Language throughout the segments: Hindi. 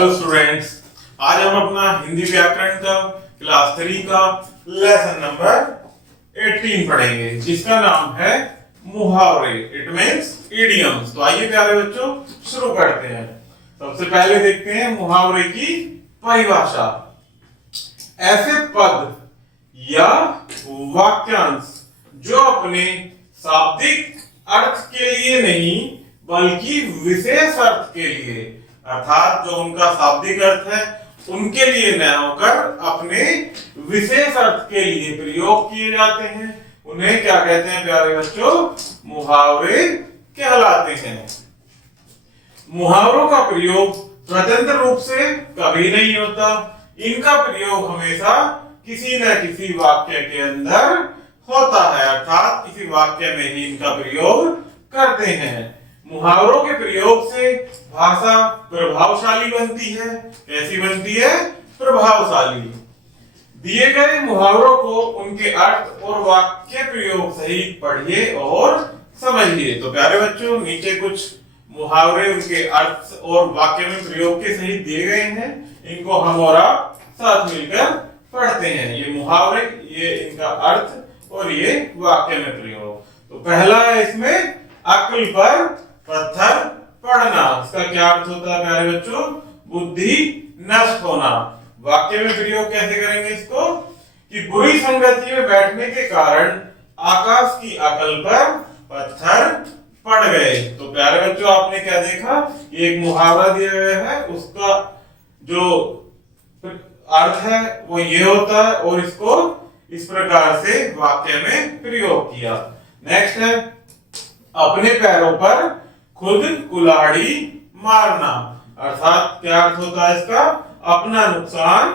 हेलो स्टूडेंट्स, आज हम अपना हिंदी व्याकरण का क्लास 3 का लेसन नंबर 18 पढ़ेंगे, जिसका नाम है मुहावरे। It means idioms. तो आइए प्यारे बच्चों शुरू करते हैं। सबसे पहले देखते हैं मुहावरे की परिभाषा। ऐसे पद या वाक्यांश जो अपने शाब्दिक अर्थ के लिए नहीं बल्कि विशेष अर्थ के लिए, अर्थात जो उनका शाब्दिक अर्थ है उनके लिए न होकर अपने विशेष अर्थ के लिए प्रयोग किए जाते हैं, उन्हें क्या कहते हैं प्यारे बच्चों? मुहावरे कहलाते हैं। मुहावरों का प्रयोग स्वतंत्र रूप से कभी नहीं होता। इनका प्रयोग हमेशा किसी न किसी वाक्य के अंदर होता है, अर्थात किसी वाक्य में ही इनका प्रयोग करते हैं। मुहावरों के प्रयोग से भाषा प्रभावशाली बनती है। कैसी बनती है? प्रभावशाली। दिए गए मुहावरों को उनके अर्थ और वाक्य प्रयोग सहित पढ़िए और समझिए। तो प्यारे बच्चों, नीचे कुछ मुहावरे उनके अर्थ और वाक्य में प्रयोग के सहित दिए गए हैं। इनको हम और आप साथ मिलकर पढ़ते हैं। ये मुहावरे, ये इनका अर्थ और ये वाक्य में प्रयोग। तो पहला है इसमें अक्ल पर पत्थर पड़ना। इसका क्या अर्थ होता है प्यारे बच्चों? बुद्धि नष्ट होना। वाक्य में प्रयोग कैसे करेंगे इसको? कि बुरी संगति में बैठने के कारण आकाश की अकल पर पत्थर पड़ गए। तो प्यारे बच्चों, आपने क्या देखा? ये एक मुहावरा दिया गया है, उसका जो अर्थ है वो ये होता है और इसको इस प्रकार से वाक्य में प्रयोग किया। नेक्स्ट है अपने पैरों पर खुद कुल्हाड़ी मारना। अर्थात क्या अर्थ होता है इसका? अपना नुकसान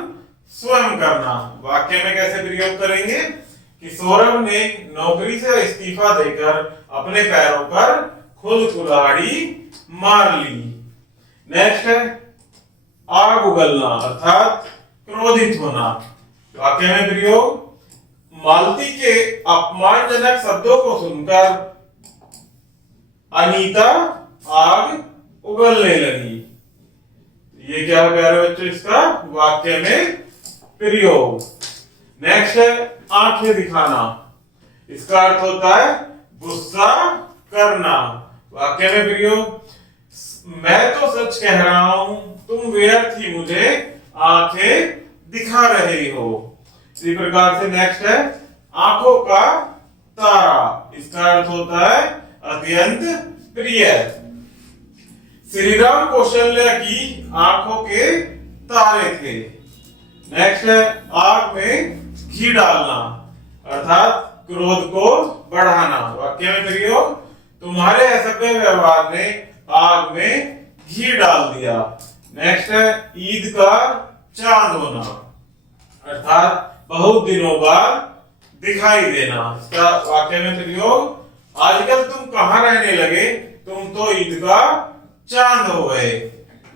स्वयं करना। वाक्य में कैसे प्रयोग करेंगे? कि सौरभ ने नौकरी से इस्तीफा देकर अपने पैरों पर खुद कुल्हाड़ी मार ली। नेक्स्ट है आग उगलना, अर्थात क्रोधित होना। वाक्य में प्रयोग मालती के अपमानजनक शब्दों को सुनकर अनीता आग उगलने लगी। ये क्या है प्यारे बच्चों? इसका वाक्य में प्रयोग। नेक्स्ट है आंखें दिखाना। इसका अर्थ होता है गुस्सा करना। वाक्य में प्रयोग मैं तो सच कह रहा हूं, तुम व्यर्थ ही मुझे आंखें दिखा रहे हो। इसी प्रकार से नेक्स्ट है आंखों का तारा। इसका अर्थ होता है अत्यंत प्रिय। श्री राम कौशल्या की आंखों के तारे थे। नेक्स्ट है आग में घी डालना, अर्थात क्रोध को बढ़ाना। वाक्य में प्रयोग तुम्हारे असभ्य व्यवहार ने आग में घी डाल दिया। नेक्स्ट है ईद का चांद होना, अर्थात बहुत दिनों बाद दिखाई देना। इसका वाक्य में प्रयोग आजकल तुम कहां रहने लगे, तुम तो ईद का चांद हो गए।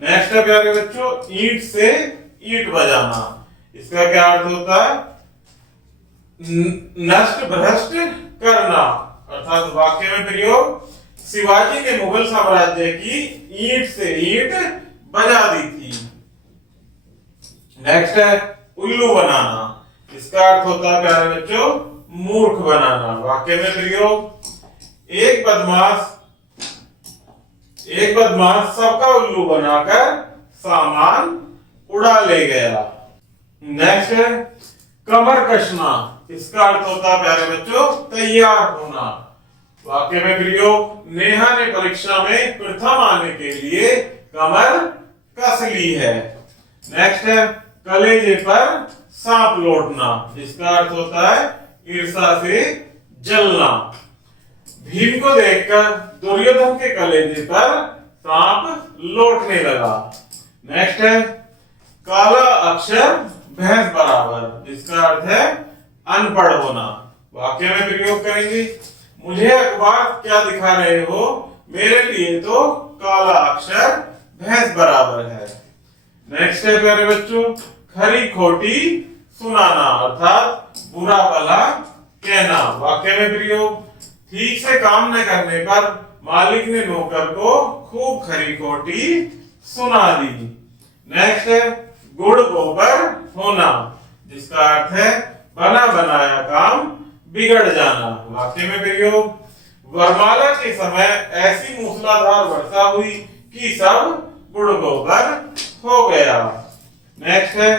नेक्स्ट है प्यारे बच्चों ईंट से ईंट बजाना। इसका क्या अर्थ होता है? नष्ट भ्रष्ट करना। अर्थात वाक्य में प्रयोग शिवाजी ने मुगल साम्राज्य की ईंट से ईंट बजा दी थी। नेक्स्ट है उल्लू बनाना। इसका अर्थ होता है प्यारे बच्चों मूर्ख बनाना। वाक्य में प्रयोग एक बदमाश सबका उल्लू बनाकर सामान उड़ा ले गया। नेक्स्ट है कमर कसना। इसका अर्थ होता है प्यारे बच्चों तैयार होना। वाक्य में प्रयोग नेहा ने परीक्षा में प्रथम आने के लिए कमर कस ली है। नेक्स्ट है कलेजे पर सांप लौटना। इसका अर्थ होता है ईर्ष्या से जलना। भीम को देखकर दुर्योधन के कलेजे पर सांप लौटने लगा। नेक्स्ट है काला अक्षर भैंस बराबर। इसका अर्थ है अनपढ़ होना। वाक्य में प्रयोग करेंगे मुझे अखबार क्या दिखा रहे हो, मेरे लिए तो काला अक्षर भैंस बराबर है। नेक्स्ट है प्यारे बच्चों खरी खोटी सुनाना, अर्थात बुरा भला कहना। वाक्य में प्रयोग ठीक से काम न करने पर मालिक ने नौकर को खूब खरी खोटी सुना दी। नेक्स्ट है गुड़ गोबर होना, जिसका अर्थ है बना बनाया काम बिगड़ जाना। वाक्य में प्रयोग, वरमाला के समय ऐसी मूसलाधार वर्षा हुई कि सब गुड़ गोबर हो गया। नेक्स्ट है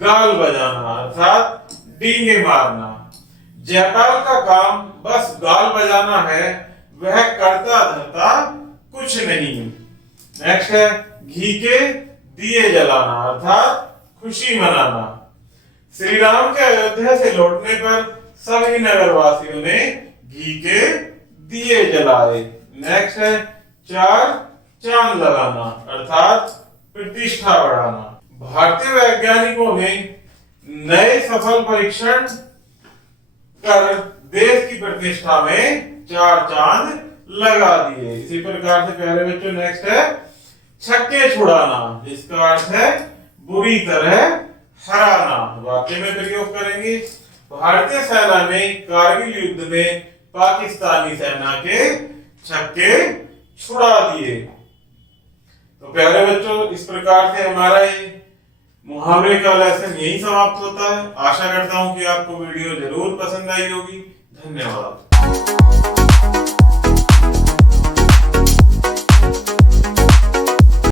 गाल बजाना अर्थात डींगे मारना, जयपाल का काम बस गाल बजाना है, वह करता धरता कुछ नहीं। नेक्स्ट है घी के दिए जलाना अर्थात खुशी मनाना, श्री राम के अयोध्या से लौटने पर सभी नगरवासियों ने घी के दिए जलाए। नेक्स्ट है चार चांद लगाना अर्थात प्रतिष्ठा बढ़ाना, भारतीय वैज्ञानिकों ने नए सफल परीक्षण कर देश की प्रतिष्ठा में 4 चांद लगा दिए। इसी प्रकार से प्यारे बच्चों नेक्स्ट है छक्के छुड़ाना, जिसका अर्थ है बुरी तरह हराना। वाक्य में प्रयोग करेंगे, भारतीय सेना ने कारगिल युद्ध में पाकिस्तानी सेना के छक्के छुड़ा दिए। तो प्यारे बच्चों इस प्रकार से हमारा ये मुहावरे का लेसन यही समाप्त होता है। आशा करता हूं कि आपको वीडियो जरूर पसंद आई होगी। धन्यवाद।